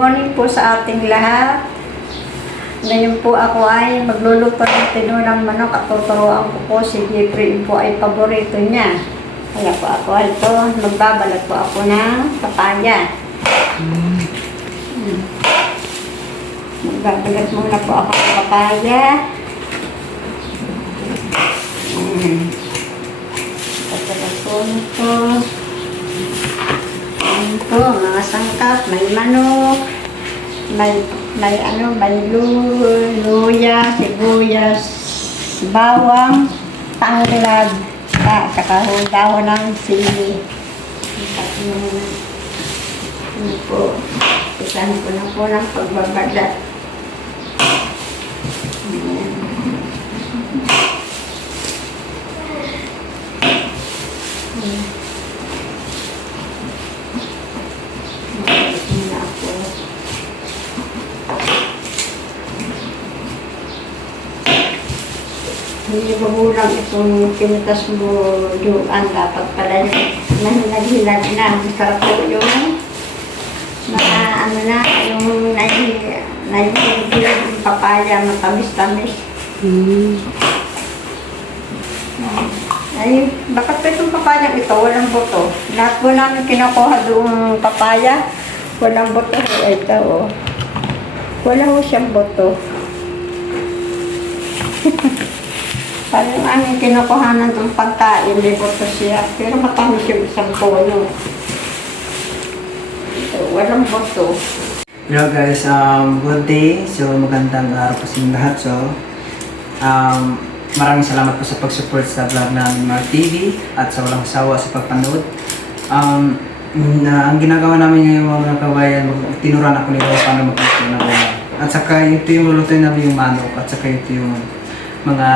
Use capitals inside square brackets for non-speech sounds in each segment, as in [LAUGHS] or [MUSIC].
morning po sa ating lahat. Ngayon po ako ay magluluto ng tinunang manok at tuturuan ko po si Jeffrey po ay paborito niya. Kaya po ako ito, magbabalat po ako ng papaya. Mm. Magbabalat muna po ako ng papaya. Mm. Pagkalat po nito. Po, mga sangkap, may manok, may, may ano, may lu- luya, sibuyas, bawang, tanglad, at saka ho dahon ng sili. Ano po, isahan ko na po ng pagbabalat. Ayan. Hindi magulang itong pinitas mo duan. Dapat pala yung nahinag-hinag na. Masarap po yung mga ano na, yung nahihilag yung papaya, matamis-tamis. Ay, bakit pa itong papaya ito? Walang buto. Lahat po namin kinukuha doong papaya. Walang buto. Ito, oh. Wala ho siyang buto. [LAUGHS] Parang yung aming kinukuhanan ng pagkain, may buto siya. Pero matamis yung isang puno. Ito, walang buto. Hello guys, um, good day. So magandang araw po sa lahat. So, um, maraming salamat po sa pag-support sa vlog namin Mar TV at sa walang sawa sa pagpanood. Um, na, ang ginagawa namin ngayon mga kabayan, tinuran ako nila paano magluto ng ulam. At saka ito yung lulutuin namin yung manok at saka ito yung mga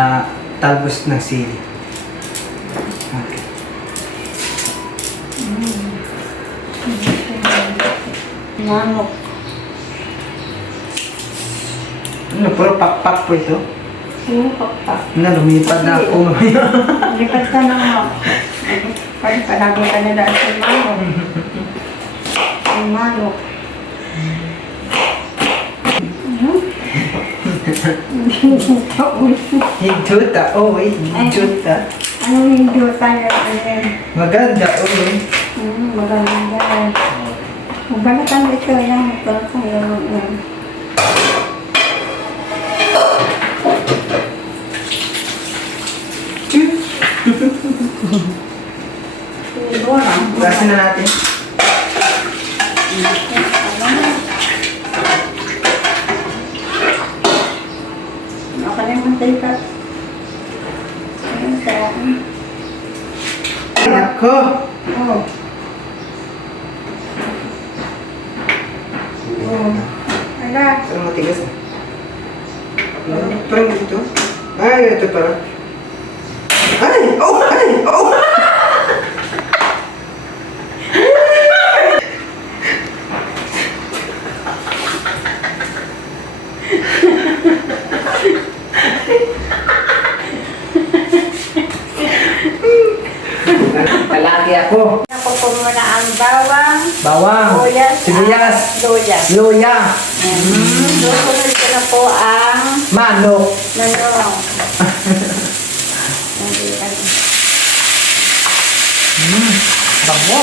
talbos ng sili. Okay. Manok. Ano, puro pakpak po ito. Sino pa pa? Na, lumipad na ako. Lipat [LAUGHS] ka na nga. Parang palagi ka nila sa manok. Manok. [LAUGHS] Higjuta, oh, higjuta. Ano hindi tayo? Ano yun? Maganda, oh. Hmm, maganda. Magbalatan ito yan. Yan. Siguro. Gasin na natin. Okay na yung mantika. Ayun, sa akin. Ay, ako! Oh. Oh. Ala. Ano matigas ah? Ano? Parang ito? Ay, ito pala. Ay! Oh! Ay! Oh! Palagi ako. Nakupo mo na ang bawang, Bawang, sibuyas, sibuyas, at luya. Mm. Susunod ko na po ang manok. nanong. Mm, bango.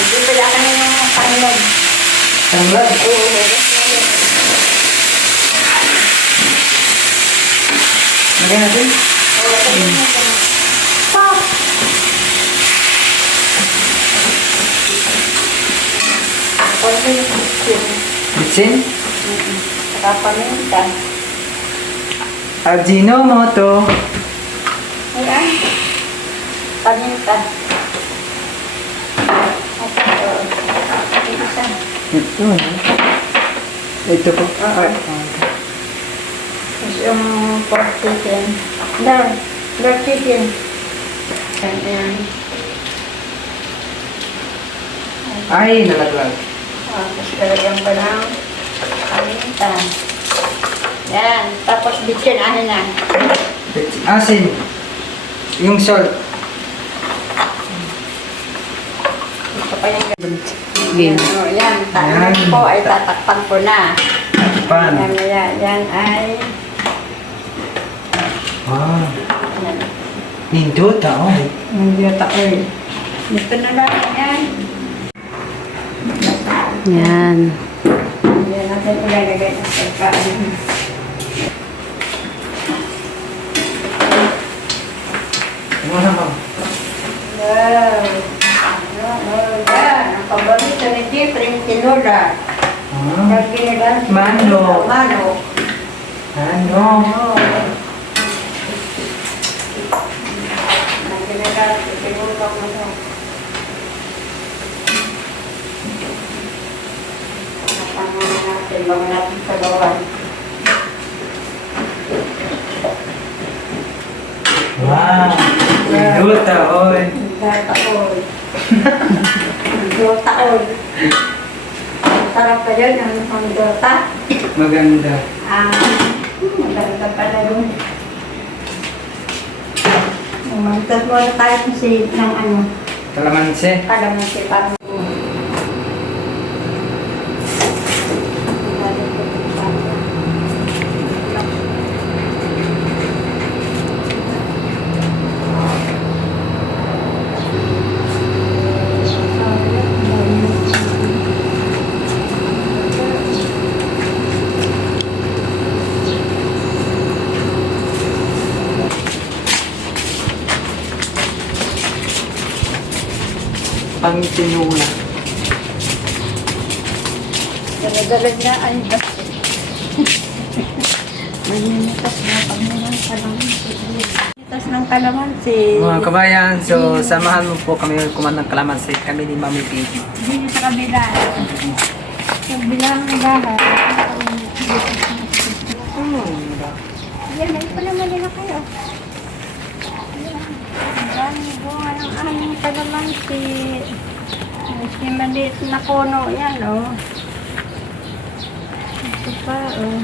Hindi pala ka na yung panglog. Tanglad. Oo, hugas na yun. Lagyan natin. Yun. Pop! Bitsin. Bitsin. Saka paminta. Ajinomoto. Ayan. Paminta. Ito. Ito po. Ah, ah. Tapos yung pork chicken. Down. Pork chicken. Ayan. Ay, nalaglag. Ah, Tapos talagyan ko ng paminta. Yan. Tapos bitsin ahin na. Asin. Yung salt. Ito pa yung ganun. Game. Ano, yan. Yan. Tayo po ay tatakpan ko na. Pan. Yan, yan, yan ay... Ah. Yan. Nindot ah. Oh. Hindi ata eh. Ito na lang yan. Yan. Yan natin ilalagay ng pagkain. Ano naman? Wow! Ano, ano, yan. Ang paborito ni Jeffrey, tinola. Ah. Pag ginilang Mano. Mano. Ano? Oo. Ang ginilang tinola mo. Kasama natin, bago natin sa gawan. Wow. Nindot ah. Oh. Taon. Dota on. Sarap pa yun, ang ang Dota. Maganda. Ah, hmm, maganda pala yun. Umantas muna tayo kasi ng ano, Kalamansi. kalamansi parang Pang tinula. Dalagalag na bas. Maninitas na [LAUGHS] pag ng kalamansi. Maninitas ng kalamansi. Mga kabayan, so samahan mo po kami kuman ng kalamansi. Kami ni Mami Baby. Hindi sa kabila. Sa bilang bahay. Yan, ay pa naman nila kayo. Ang bunga ng aming kalamansi. Maski maliit na puno yan, oh. Ito pa, oh.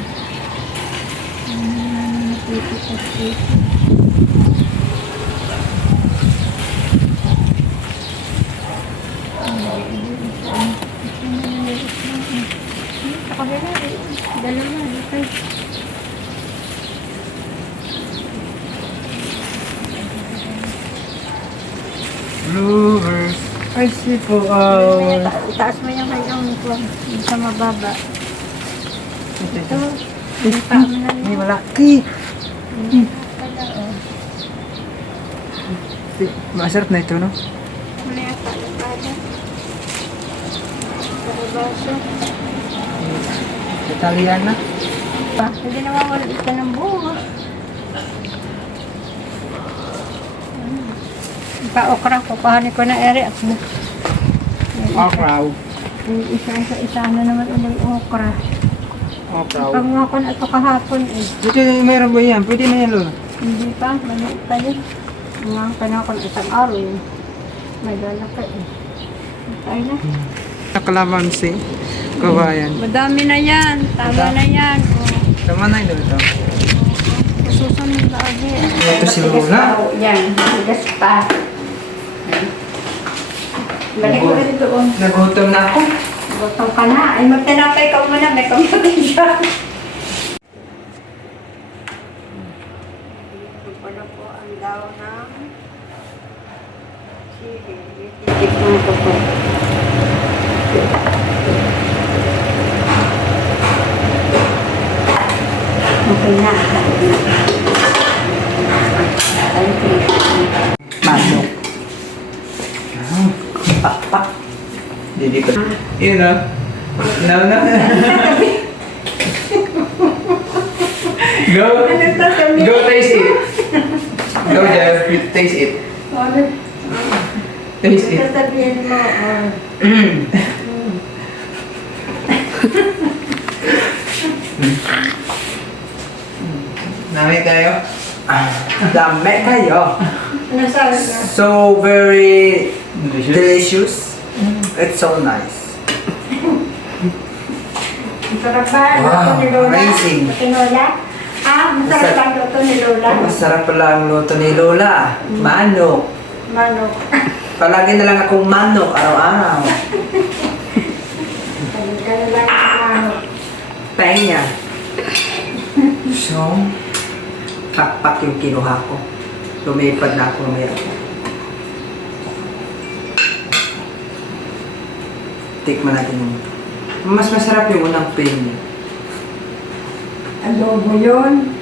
Mm, eh. Dalawa, dito. Ay, si po. Ta- Itaas mo yung kanyang ko. Yung sa mababa. Ito. Ito May malaki. Oh. Masarap na ito, no? Mamaya, talakada. Karabaso. Italian na. Pa, hindi naman wala ito ng bunga. Pa-okra, kukuhanin ko na ere at bu. Okraw. Isa, isa, isa na naman ulit okra. Okraw. Pagmuha ko na ito kahapon eh. Dito, mayroon ba yan? Pwede na yan, Lola. Hindi pa, maliit pa yun. Ngayon ka na ako ng isang araw eh. May lalaki eh. Tayo na. Kalamansi. Kabayan. Madami na yan. Tama na yan. Oh. Tama na yun ito. Susunod lagi. Ito si Lola. Yan, tigas pa. Balik mo rin doon. Nagutom na ako. Gutom ka na. Ay, magtinapay ka muna. May kamutin siya. Ito pala po ang daw ng chili. Ko po. Okay na. Thank you. Manok. Pak, pak. Hindi ko. Yun na. No, no. Go. Go taste it. Go, Jeff. Taste it. Ano? Taste it. Sasabihin mo, oh. Dami kayo. Dami kayo. Ano? So very delicious. It's so nice. Ang sarap ba? Wow, Ako ni Lola? amazing. Tinola? Ah, masarap Masarap. ang luto ni Lola. Masarap pala ang luto ni Lola. Manok. Manok. [LAUGHS] Palagi na lang akong manok araw-araw. Kaya lang ang manok. Pahinga. So, pakpak yung kinuha ko. Lumipad na ako ng Tikman natin yung Mas masarap yung unang pain. Adobo yun.